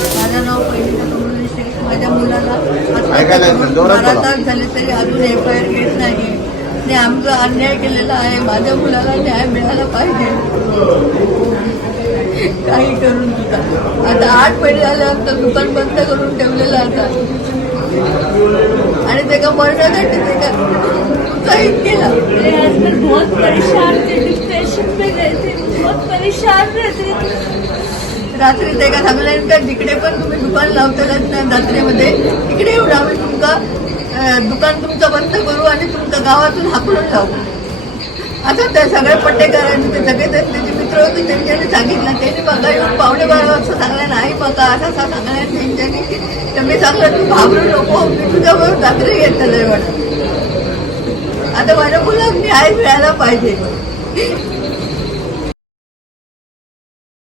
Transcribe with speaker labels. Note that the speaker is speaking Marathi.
Speaker 1: माझं नाव पहिली शेख माझ्या मुलाला. बारा तास झाले तरी अजून एफ आय आर घेत नाही. आणि आमचा अन्याय केलेला आहे. माझ्या मुलाला न्याय मिळाला पाहिजे. काही करून सुद्धा. आता आठ महिने झाले आमचं दुकान बंद करून ठेवलेलं आता. आणि ते का मरण्यासाठी ते का सुसाईड केला?
Speaker 2: बहुत परेशान थे डिप्रेशन में गए थे बहुत परेशान रहते थे
Speaker 1: रात्री ते का सांगल्याने का जिकडे पण तुम्ही दुकान लावतालात ना रात्रीमध्ये तिकडे येऊन आम्ही तुमका दुकान तुमचं बंद करू आणि तुमचं गावातून हाकडून लावू. असं त्या सगळे पट्टेकरांचे ते सगळे ते- त्याचे मित्र होते त्यांच्यानी सांगितलं त्यांनी बघा येऊन पावणे बारा वाजता सांगल्या नाही बघा असं असं सांगल्या त्यांच्यानी तर मी सांगलं तू घाबरू नको मी तुझ्याबरोबर रात्री घेतलेलं म्हणून. आता माझ्या मुलाला आई मिळायला पाहिजे.